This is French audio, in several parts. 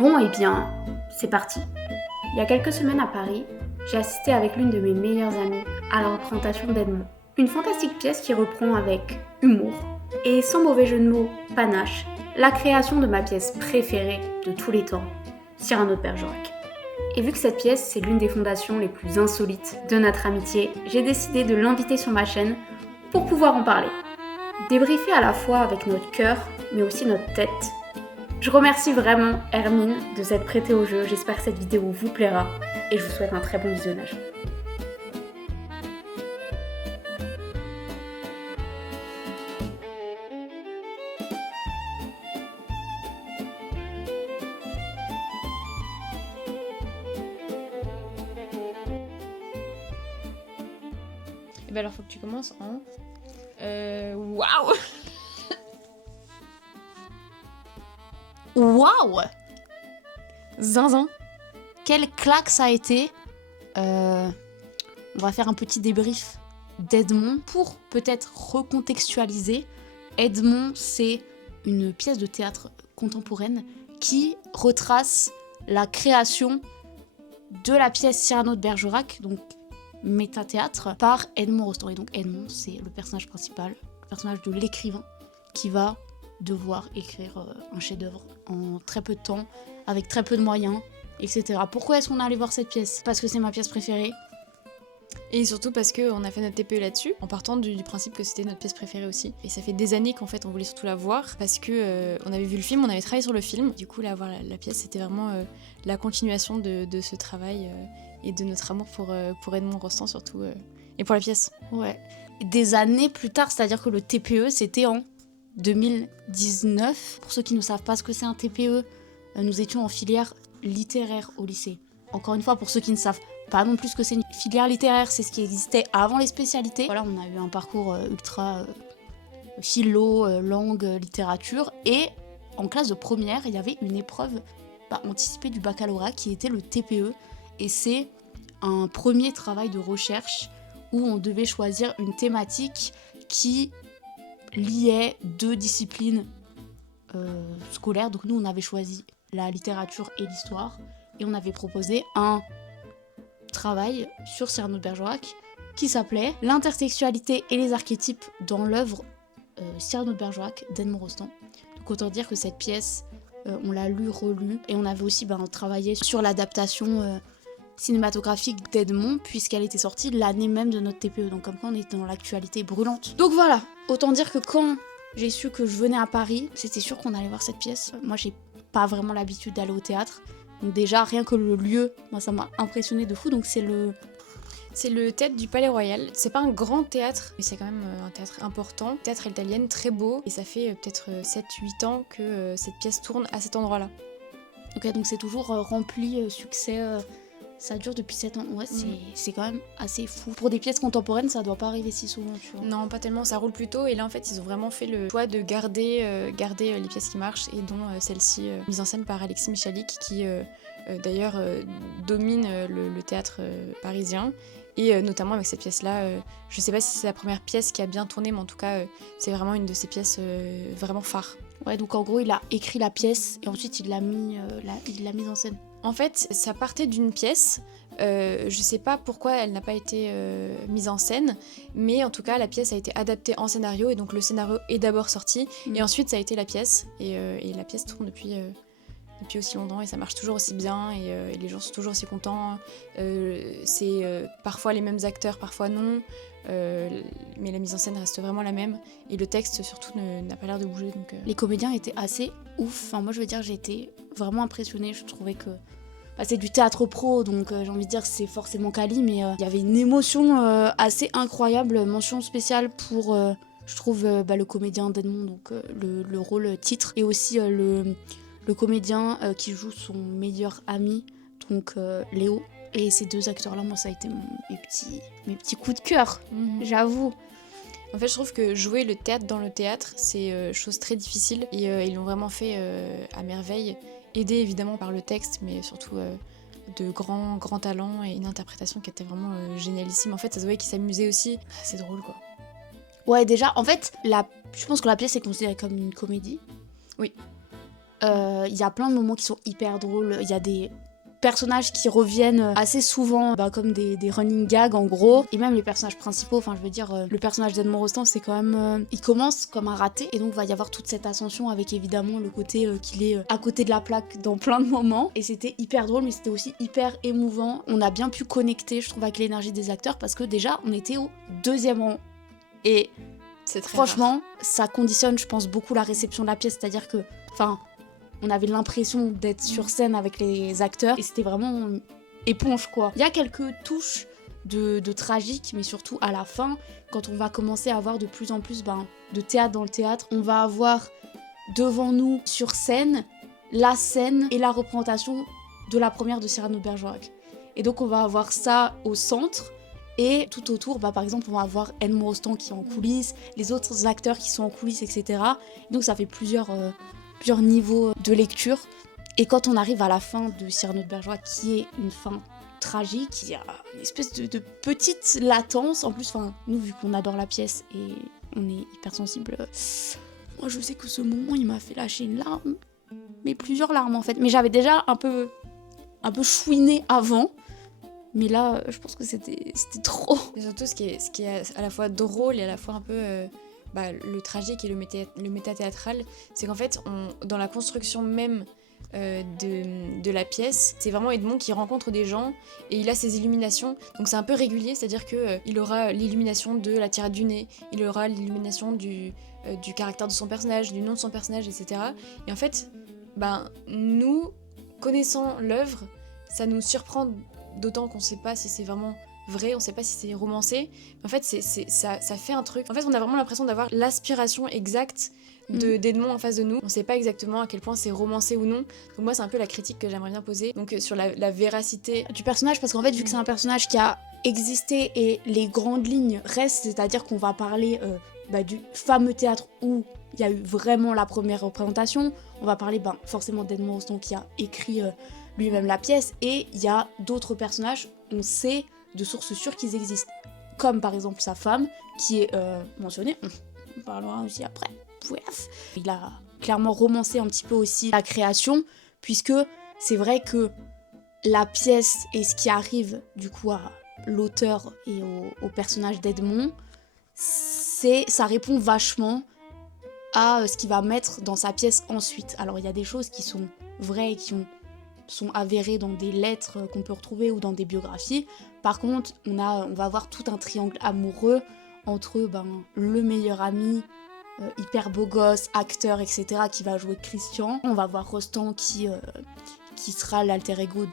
Bon, eh bien, c'est parti. Il y a quelques semaines à Paris, j'ai assisté avec l'une de mes meilleures amies à la représentation d'Edmond. Une fantastique pièce qui reprend avec humour et sans mauvais jeu de mots, panache, la création de ma pièce préférée de tous les temps, Cyrano de Bergerac. Et vu que cette pièce, c'est l'une des fondations les plus insolites de notre amitié, j'ai décidé de l'inviter sur ma chaîne pour pouvoir en parler. Débriefer à la fois avec notre cœur, mais aussi notre tête. Je remercie vraiment Hermine de s'être prêtée au jeu, j'espère que cette vidéo vous plaira et je vous souhaite un très bon visionnage. Et ben alors faut que tu commences en... Waouh. Waouh! Zinzin! Quelle claque ça a été! On va faire un petit débrief d'Edmond pour peut-être recontextualiser. Edmond, c'est une pièce de théâtre contemporaine qui retrace la création de la pièce Cyrano de Bergerac, donc métathéâtre, par Edmond Rostand. Et donc Edmond, c'est le personnage principal, le personnage de l'écrivain qui va devoir écrire un chef-d'œuvre en très peu de temps, avec très peu de moyens, etc. Pourquoi est-ce qu'on est allé voir cette pièce? Parce que c'est ma pièce préférée. Et surtout parce qu'on a fait notre TPE là-dessus, en partant du principe que c'était notre pièce préférée aussi. Et ça fait des années qu'en fait on voulait surtout la voir, parce que on avait vu le film, on avait travaillé sur le film. Du coup là, voir la pièce, c'était vraiment la continuation de ce travail et de notre amour pour Edmond Rostand surtout, et pour la pièce. Ouais. Des années plus tard, c'est-à-dire que le TPE, c'était en 2019. Pour ceux qui ne savent pas ce que c'est un TPE, nous étions en filière littéraire au lycée. Encore une fois, pour ceux qui ne savent pas non plus ce que c'est une filière littéraire, c'est ce qui existait avant les spécialités. Voilà, on a eu un parcours ultra philo, langue, littérature. Et en classe de première, il y avait une épreuve anticipée du baccalauréat qui était le TPE. Et c'est un premier travail de recherche où on devait choisir une thématique qui liait deux disciplines scolaires. Donc nous, on avait choisi la littérature et l'histoire. Et on avait proposé un travail sur Cyrano de Bergerac qui s'appelait L'intersexualité et les archétypes dans l'œuvre Cyrano de Bergerac d'Edmond Rostand. Donc autant dire que cette pièce, on l'a lue, relue, et on avait aussi travaillé sur l'adaptation cinématographique d'Edmond, puisqu'elle était sortie l'année même de notre TPE, donc comme quoi on était dans l'actualité brûlante. Donc voilà, autant dire que quand j'ai su que je venais à Paris, c'était sûr qu'on allait voir cette pièce. Moi j'ai pas vraiment l'habitude d'aller au théâtre, donc déjà rien que le lieu, moi ça m'a impressionné de fou. Donc c'est le théâtre du Palais Royal. C'est pas un grand théâtre, mais c'est quand même un théâtre important. Théâtre à l'italienne, très beau. Et ça fait peut-être 7-8 ans que cette pièce tourne à cet endroit-là. Ok, donc c'est toujours rempli, succès. Ça dure depuis 7 ans. Ouais, c'est quand même assez fou. Pour des pièces contemporaines, ça doit pas arriver si souvent, tu vois. Non, pas tellement, ça roule plus tôt. Et là, en fait, ils ont vraiment fait le choix de garder les pièces qui marchent, et dont celle-ci, mise en scène par Alexis Michalik, qui d'ailleurs domine le théâtre parisien. Et notamment avec cette pièce-là, je sais pas si c'est la première pièce qui a bien tourné, mais en tout cas, c'est vraiment une de ces pièces vraiment phares. Ouais, donc en gros, il a écrit la pièce et ensuite il l'a mise en scène. En fait, ça partait d'une pièce. Je sais pas pourquoi elle n'a pas été mise en scène, mais en tout cas, la pièce a été adaptée en scénario, et donc le scénario est d'abord sorti, et ensuite ça a été la pièce. Et la pièce tourne depuis aussi longtemps, et ça marche toujours aussi bien, et les gens sont toujours aussi contents. C'est parfois les mêmes acteurs, parfois non, mais la mise en scène reste vraiment la même, et le texte surtout n'a pas l'air de bouger. Donc, Les comédiens étaient assez ouf. Enfin, moi je veux dire, j'ai été vraiment impressionnée. Je trouvais que c'est du théâtre pro, donc j'ai envie de dire c'est forcément quali, mais il y avait une émotion assez incroyable. Mention spéciale pour, je trouve, le comédien d'Edmond, donc le rôle titre, et aussi le comédien qui joue son meilleur ami, donc Léo. Et ces deux acteurs-là, moi, ça a été mes petits coups de cœur, j'avoue. En fait, je trouve que jouer le théâtre dans le théâtre, c'est chose très difficile, et ils l'ont vraiment fait à merveille, aidé évidemment par le texte, mais surtout de grands talents et une interprétation qui était vraiment génialissime. En fait, ça se voyait qu'ils s'amusaient aussi. C'est drôle, quoi. Ouais, déjà, en fait, je pense que la pièce est considérée comme une comédie. Oui. Il y a plein de moments qui sont hyper drôles. Il y a des personnages qui reviennent assez souvent, comme des running gags en gros. Et même les personnages principaux, enfin je veux dire, le personnage d'Edmond Rostand, c'est quand même... il commence comme un raté, et donc va y avoir toute cette ascension avec évidemment le côté qu'il est à côté de la plaque dans plein de moments. Et c'était hyper drôle, mais c'était aussi hyper émouvant. On a bien pu connecter, je trouve, avec l'énergie des acteurs, parce que déjà, on était au 2e rang. Et C'est très franchement, rare. ça conditionne, je pense, beaucoup la réception de la pièce. C'est-à-dire que, on avait l'impression d'être sur scène avec les acteurs et c'était vraiment éponge quoi. Il y a quelques touches de tragique, mais surtout à la fin, quand on va commencer à avoir de plus en plus de théâtre dans le théâtre, on va avoir devant nous sur scène la scène et la représentation de la première de Cyrano de Bergerac. Et donc on va avoir ça au centre. Et tout autour, par exemple, on va avoir Edmond Rostand qui est en coulisses, les autres acteurs qui sont en coulisses, etc. Et donc ça fait plusieurs niveaux de lecture. Et quand on arrive à la fin de Cyrano de Bergerac, qui est une fin tragique, il y a une espèce de petite latence. En plus, nous, vu qu'on adore la pièce et on est hyper sensible, moi je sais que ce moment, il m'a fait lâcher une larme, mais plusieurs larmes en fait. Mais j'avais déjà un peu chouiné avant. Mais là, je pense que c'était trop. Et surtout, ce qui est à la fois drôle et à la fois un peu le tragique et le métathéâtral, c'est qu'en fait, dans la construction même de la pièce, c'est vraiment Edmond qui rencontre des gens et il a ses illuminations. Donc c'est un peu régulier, c'est-à-dire qu'il aura l'illumination de la tirade du nez, il aura l'illumination du caractère de son personnage, du nom de son personnage, etc. Et en fait, nous, connaissant l'œuvre, ça nous surprend d'autant qu'on sait pas si c'est vraiment vrai, on sait pas si c'est romancé. En fait, ça fait un truc. En fait, on a vraiment l'impression d'avoir l'aspiration exacte d'Edmond en face de nous. On sait pas exactement à quel point c'est romancé ou non. Donc moi, c'est un peu la critique que j'aimerais bien poser. Donc sur la véracité du personnage, parce qu'en fait, vu que c'est un personnage qui a existé et les grandes lignes restent, c'est-à-dire qu'on va parler du fameux théâtre où il y a eu vraiment la première représentation. On va parler forcément d'Edmond Rostand qui a écrit lui-même la pièce, et il y a d'autres personnages, on sait de sources sûres qu'ils existent, comme par exemple sa femme qui est mentionnée, on parlera aussi après. Il a clairement romancé un petit peu aussi la création, puisque c'est vrai que la pièce et ce qui arrive du coup à l'auteur et au personnage d'Edmond, ça répond vachement à ce qu'il va mettre dans sa pièce ensuite. Alors il y a des choses qui sont vraies et qui sont avérées dans des lettres qu'on peut retrouver ou dans des biographies. Par contre, on va avoir tout un triangle amoureux entre le meilleur ami, hyper beau gosse, acteur, etc., qui va jouer Christian. On va voir Rostand qui sera l'alter ego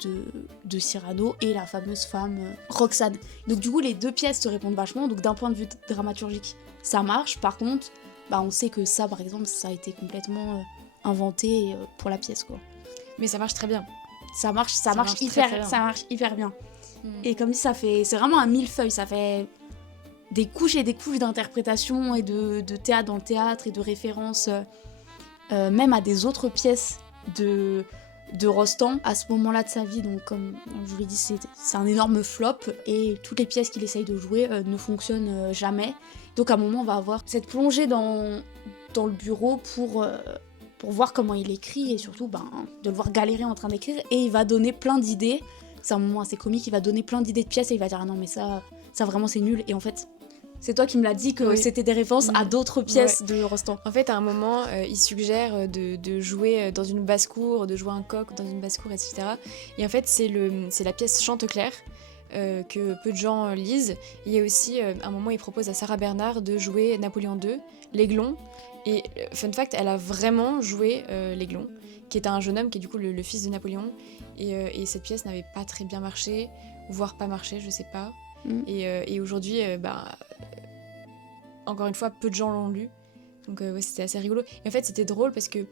de Cyrano, et la fameuse femme Roxane. Donc du coup, les deux pièces se répondent vachement. Donc d'un point de vue dramaturgique, ça marche. Par contre, on sait que ça, par exemple, ça a été complètement inventé pour la pièce, quoi. Mais ça marche très bien. Ça marche hyper bien. Mm. Et comme dit, c'est vraiment un millefeuille. Ça fait des couches et des couches d'interprétation et de théâtre dans le théâtre et de références même à des autres pièces de Rostand à ce moment-là de sa vie. Donc comme je vous l'ai dit, c'est un énorme flop, et toutes les pièces qu'il essaye de jouer ne fonctionnent jamais. Donc à un moment, on va avoir cette plongée dans le bureau pour voir comment il écrit, et surtout de le voir galérer en train d'écrire, et il va donner plein d'idées. C'est un moment assez comique, il va donner plein d'idées de pièces et il va dire « Ah non mais ça vraiment c'est nul », et en fait c'est toi qui me l'as dit que c'était des références à d'autres pièces de Rostand. En fait, à un moment, il suggère de jouer dans une basse-cour, de jouer un coq dans une basse-cour, etc. Et en fait, c'est la pièce Chanteclair que peu de gens lisent. Il y a aussi, à un moment, il propose à Sarah Bernard de jouer Napoléon II, l'Aiglon. Et fun fact, elle a vraiment joué l'Aiglon, qui est un jeune homme qui est du coup le fils de Napoléon. Et cette pièce n'avait pas très bien marché, voire pas marché, je sais pas. Et aujourd'hui, encore une fois, peu de gens l'ont lu. Donc c'était assez rigolo. Et en fait, c'était drôle parce que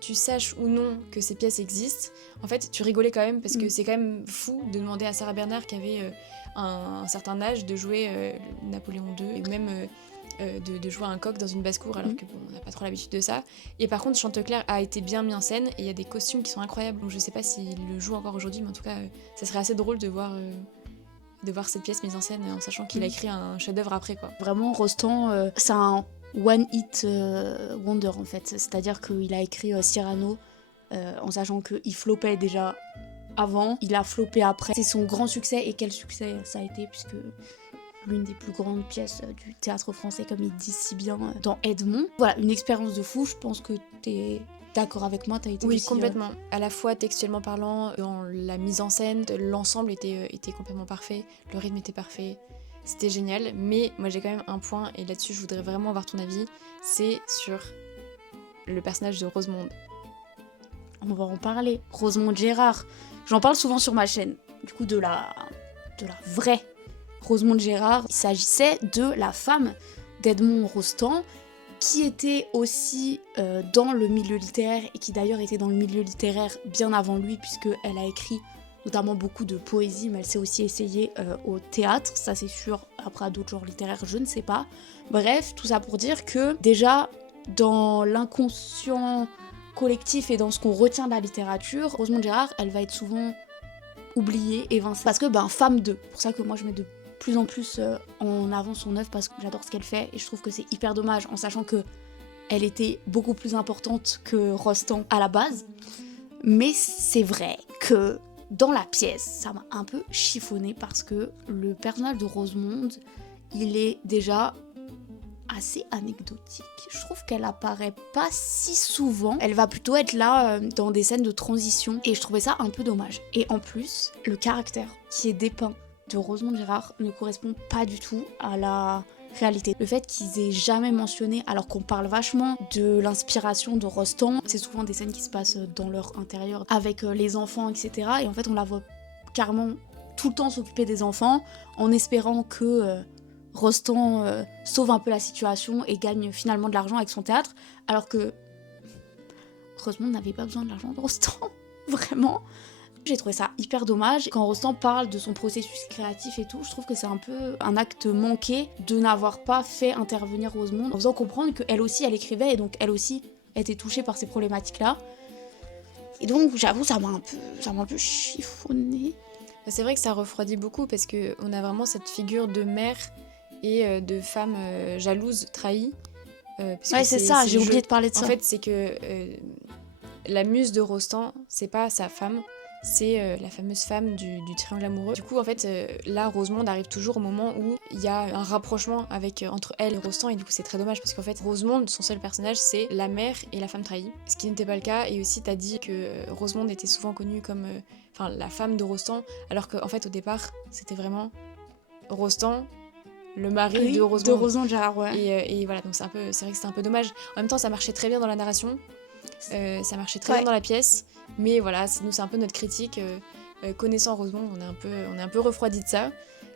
tu saches ou non que ces pièces existent, en fait, tu rigolais quand même, parce que c'est quand même fou de demander à Sarah Bernard, qui avait un certain âge, de jouer Napoléon II, et même de jouer un coq dans une basse-cour, alors que on n'a pas trop l'habitude de ça. Et par contre, Chanteclair a été bien mis en scène, et il y a des costumes qui sont incroyables. Donc je sais pas s'il le joue encore aujourd'hui, mais en tout cas, ça serait assez drôle de voir cette pièce mise en scène, en sachant qu'il a écrit un chef-d'œuvre après, quoi. Vraiment, Rostand, c'est un one-hit wonder, en fait. C'est-à-dire qu'il a écrit Cyrano en sachant qu'il flopait déjà avant, il a floppé après. C'est son grand succès, et quel succès ça a été, puisque l'une des plus grandes pièces du théâtre français, comme ils disent si bien dans Edmond. Voilà, une expérience de fou, je pense que t'es d'accord avec moi, t'as été Oui, aussi, complètement. À la fois textuellement parlant, dans la mise en scène, l'ensemble était complètement parfait, le rythme était parfait, c'était génial. Mais moi j'ai quand même un point, et là-dessus je voudrais vraiment avoir ton avis, c'est sur le personnage de Rosemonde. On va en parler. Rosemonde Gérard, j'en parle souvent sur ma chaîne, du coup de la vraie Rosemonde Gérard. Il s'agissait de la femme d'Edmond Rostand, qui était aussi dans le milieu littéraire, et qui d'ailleurs était dans le milieu littéraire bien avant lui, puisqu'elle a écrit notamment beaucoup de poésie, mais elle s'est aussi essayée au théâtre, ça c'est sûr. Après, à d'autres genres littéraires, je ne sais pas. Bref, tout ça pour dire que déjà, dans l'inconscient collectif et dans ce qu'on retient de la littérature, Rosemonde Gérard, elle va être souvent oubliée, évincée, parce que femme de. C'est pour ça que moi je mets de plus en plus en avant son œuvre, parce que j'adore ce qu'elle fait, et je trouve que c'est hyper dommage, en sachant que elle était beaucoup plus importante que Rostand à la base. Mais c'est vrai que dans la pièce, ça m'a un peu chiffonné, parce que le personnage de Rosemonde, il est déjà assez anecdotique. Je trouve qu'elle apparaît pas si souvent. Elle va plutôt être là dans des scènes de transition, et je trouvais ça un peu dommage. Et en plus, le caractère qui est dépeint de Rosemonde Gérard ne correspond pas du tout à la réalité. Le fait qu'ils aient jamais mentionné, alors qu'on parle vachement de l'inspiration de Rostand, c'est souvent des scènes qui se passent dans leur intérieur avec les enfants, etc. Et en fait, on la voit carrément tout le temps s'occuper des enfants, en espérant que Rostand sauve un peu la situation et gagne finalement de l'argent avec son théâtre, alors que Rosemonde n'avait pas besoin de l'argent de Rostand, vraiment. J'ai trouvé ça hyper dommage. Quand Rostand parle de son processus créatif et tout, je trouve que c'est un peu un acte manqué de n'avoir pas fait intervenir Rosemonde, en faisant comprendre qu'elle aussi elle écrivait, et donc elle aussi était touchée par ces problématiques-là. Et donc j'avoue, ça m'a un peu chiffonné. C'est vrai que ça refroidit beaucoup, parce qu'on a vraiment cette figure de mère et de femme jalouse, trahie. Ouais, c'est ça, j'ai oublié de parler de ça. En fait, c'est que la muse de Rostand, c'est pas sa femme, c'est la fameuse femme du triangle amoureux. Du coup, en fait, là, Rosemonde arrive toujours au moment où il y a un rapprochement entre elle et Rostand, et du coup, c'est très dommage, parce qu'en fait, Rosemonde, son seul personnage, c'est la mère et la femme trahie, ce qui n'était pas le cas. Et aussi, t'as dit que Rosemonde était souvent connue comme la femme de Rostand, alors qu'en fait, au départ, c'était vraiment Rostand, le mari de Rosemonde. De Rosemonde Gérard, ouais. Et voilà, donc c'est vrai que c'était un peu dommage. En même temps, ça marchait très bien dans la narration, ça marchait très bien dans la pièce, mais voilà, c'est un peu notre critique. Connaissant Rosemonde, on est un peu refroidi de ça,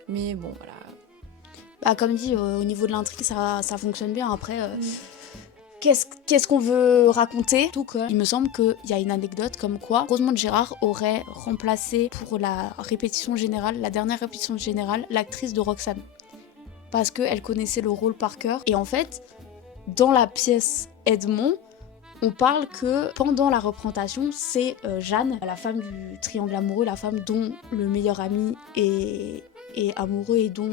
mais bon, voilà. Comme dit, au niveau de l'intrigue, ça fonctionne bien. Après, qu'est-ce qu'on veut raconter? Tout que, il me semble qu'il y a une anecdote comme quoi Rosemonde Gérard aurait remplacé pour la dernière répétition générale, l'actrice de Roxane, parce qu'elle connaissait le rôle par cœur. Et en fait, dans la pièce Edmond, on parle que pendant la représentation, c'est Jeanne, la femme du triangle amoureux, la femme dont le meilleur ami est amoureux, et dont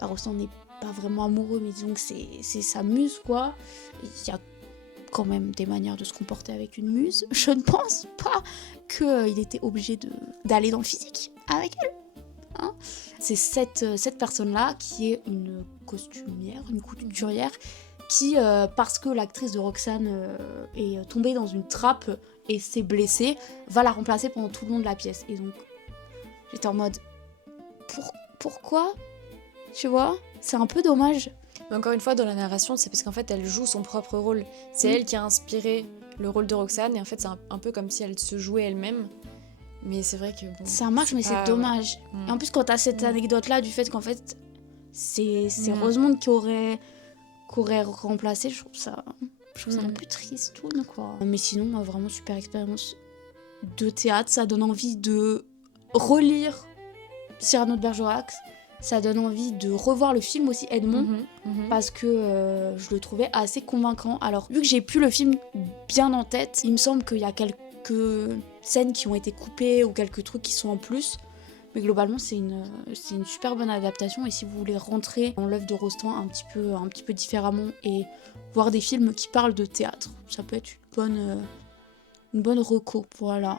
Rostand n'est pas vraiment amoureux, mais disons que c'est sa muse, quoi. Il y a quand même des manières de se comporter avec une muse. Je ne pense pas qu'il était obligé d'aller dans le physique avec elle. Hein, c'est cette personne-là qui est une costumière, une couturière, qui, parce que l'actrice de Roxane est tombée dans une trappe et s'est blessée, va la remplacer pendant tout le long de la pièce. Et donc, j'étais en mode, pourquoi? Tu vois, c'est un peu dommage. Mais encore une fois, dans la narration, c'est parce qu'en fait, elle joue son propre rôle. C'est elle qui a inspiré le rôle de Roxane, et en fait, c'est un peu comme si elle se jouait elle-même. Mais c'est vrai que... Bon, ça marche, mais c'est dommage. Et en plus, quand t'as cette anecdote-là du fait qu'en fait, c'est Rosemonde qui aurait remplacé, je trouve ça un peu triste, tout, quoi. Mais sinon, vraiment super expérience de théâtre. Ça donne envie de relire Cyrano de Bergerac. Ça donne envie de revoir le film aussi, Edmond, parce que je le trouvais assez convaincant. Alors, vu que j'ai plus le film bien en tête, il me semble qu'il y a quelques scènes qui ont été coupées ou quelques trucs qui sont en plus. Mais globalement, c'est une super bonne adaptation. Et si vous voulez rentrer dans l'œuvre de Rostand un petit peu différemment et voir des films qui parlent de théâtre, ça peut être une une bonne reco. Voilà.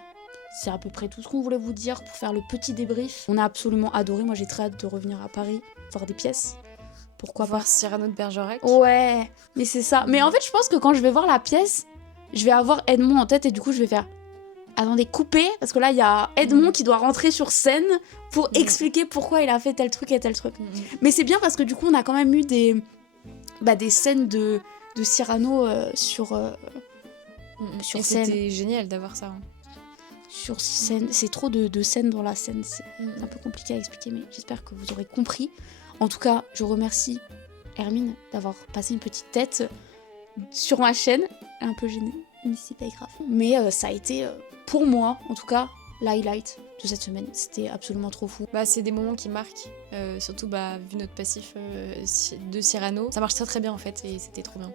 C'est à peu près tout ce qu'on voulait vous dire pour faire le petit débrief. On a absolument adoré. Moi, j'ai très hâte de revenir à Paris, voir des pièces. Pourquoi Voir pas. Cyrano de Bergerac. Ouais, mais c'est ça. Mais en fait, je pense que quand je vais voir la pièce, je vais avoir Edmond en tête et du coup, je vais faire... Attendez, couper, parce que là, il y a Edmond qui doit rentrer sur scène pour expliquer pourquoi il a fait tel truc et tel truc. Mais c'est bien parce que du coup, on a quand même eu des scènes de Cyrano sur Et scène. c'était génial d'avoir ça. Sur scène. C'est trop de scènes dans la scène. C'est un peu compliqué à expliquer, mais j'espère que vous aurez compris. En tout cas, je remercie Hermine d'avoir passé une petite tête sur ma chaîne. Un peu gênée, mais c'est pas grave. Mais ça a été, pour moi, en tout cas, l'highlight de cette semaine. C'était absolument trop fou. C'est des moments qui marquent, surtout vu notre passif de Cyrano. Ça marche très très bien en fait et c'était trop bien.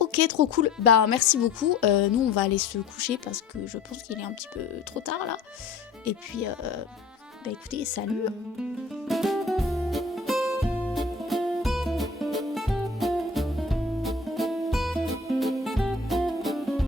Ok, trop cool. Merci beaucoup. Nous, on va aller se coucher parce que je pense qu'il est un petit peu trop tard là. Et puis, écoutez, salut.